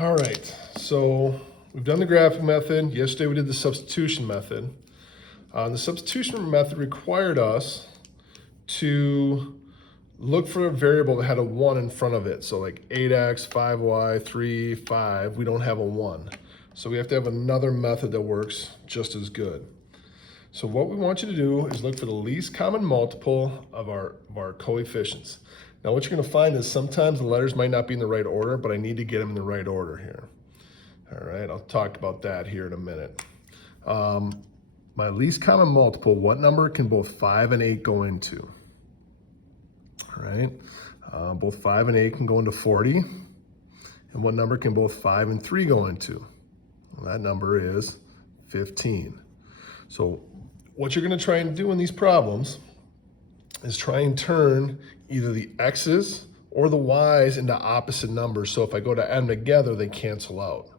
All right, so we've done the graphic method. Yesterday we did the substitution method. The substitution method required us to look for a variable that had a 1 in front of it. So like 8x, 5y, 3, 5, we don't have a 1. So we have to have another method that works just as good. So what we want you to do is look for the least common multiple of our coefficients. Now what you're gonna find is sometimes the letters might not be in the right order, but I need to get them in the right order here. All right, I'll talk about that here in a minute. My least common multiple, what number can both 5 and 8 go into? All right, both 5 and 8 can go into 40. And what number can both 5 and 3 go into? Well, that number is 15. So what you're gonna try and do in these problems is try and turn either the x's or the y's into opposite numbers. So if I go to add them together, they cancel out.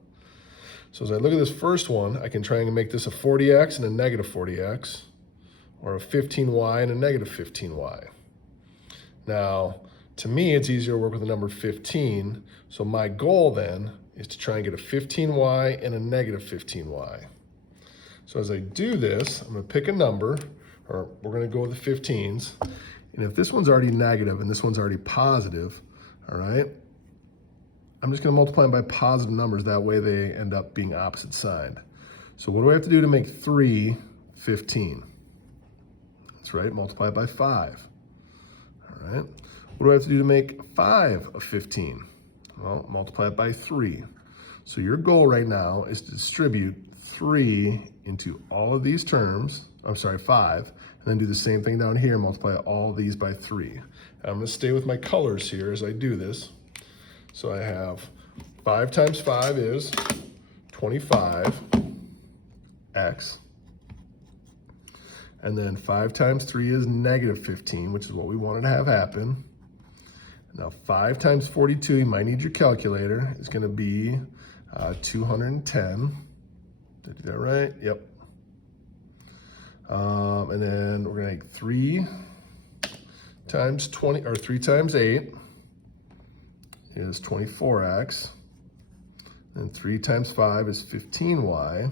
So as I look at this first one, I can try and make this a 40x and a negative 40x, or a 15y and a negative 15y. Now, to me, it's easier to work with the number 15. So my goal then is to try and get a 15y and a negative 15y. So as I do this, I'm gonna pick a number, or we're gonna go with the 15s. And if this one's already negative and this one's already positive, all right, I'm just gonna multiply them by positive numbers. That way they end up being opposite side. So what do I have to do to make 3 15? That's right, multiply it by 5. All right, what do I have to do to make 5 a 15? Well, multiply it by 3. So your goal right now is to distribute 3 into all of these terms, I'm sorry, 5, and then do the same thing down here, multiply all these by 3. And I'm gonna stay with my colors here as I do this. So I have 5 times 5 is 25x, and then 5 times 3 is negative 15, which is what we wanted to have happen. Now 5 times 42, you might need your calculator, is gonna be 210. Did I do that right? Yep. And then we're gonna make 3 times 20, or 3 times 8 is 24x. And 3 times 5 is 15y.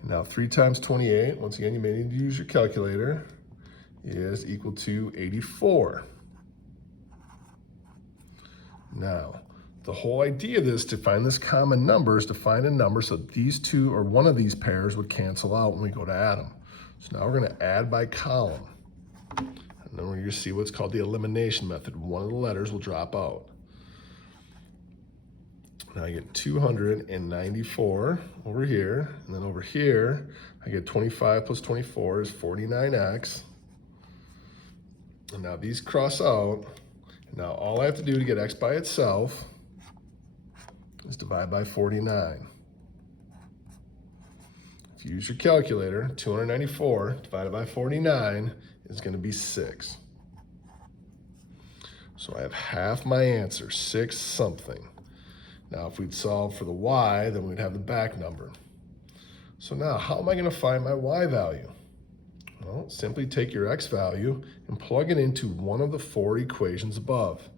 And now 3 times 28, once again, you may need to use your calculator, is equal to 84. Now, the whole idea of this, to find this common number, is to find a number so these two or one of these pairs would cancel out when we go to add them. So now we're gonna add by column. And then we're gonna see what's called the elimination method. One of the letters will drop out. Now I get 294 over here, and then over here, I get 25 plus 24 is 49x. And now these cross out. Now all I have to do to get x by itself is divide by 49. If you use your calculator, 294 divided by 49 is gonna be 6. So I have half my answer, 6 something. Now if we'd solve for the y, then we'd have the back number. So now how am I gonna find my y value? Well, simply take your x value and plug it into one of the 4 equations above.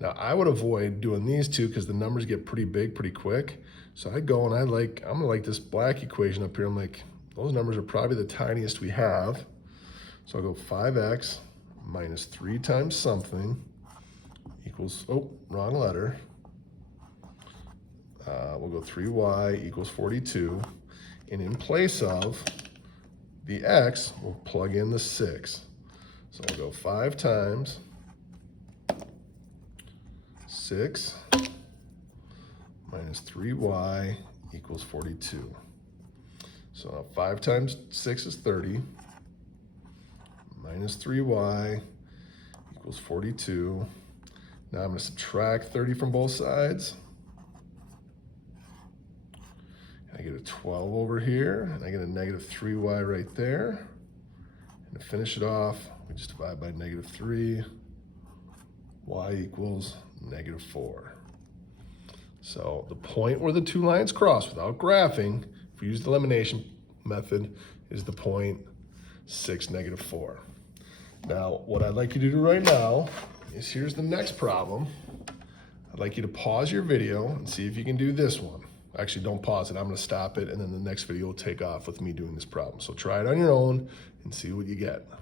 Now I would avoid doing these two because the numbers get pretty big pretty quick. So I'd go and I'm gonna like this black equation up here. I'm like, those numbers are probably the tiniest we have. So I'll go 5x minus 3 times something equals, oh, wrong letter. We'll go 3y equals 42. And in place of the x, we'll plug in the 6. So we'll go 5 times 6 minus 3y equals 42. So 5 times 6 is 30, minus 3y equals 42. Now I'm going to subtract 30 from both sides. I get a 12 over here, and I get a negative 3y right there. And to finish it off, we just divide by negative 3. Y equals negative 4. So the point where the two lines cross without graphing, if we use the elimination method, is the point 6, negative 4. Now, what I'd like you to do right now is here's the next problem. I'd like you to pause your video and see if you can do this one. Actually, don't pause it. I'm going to stop it, and then the next video will take off with me doing this problem. So try it on your own and see what you get.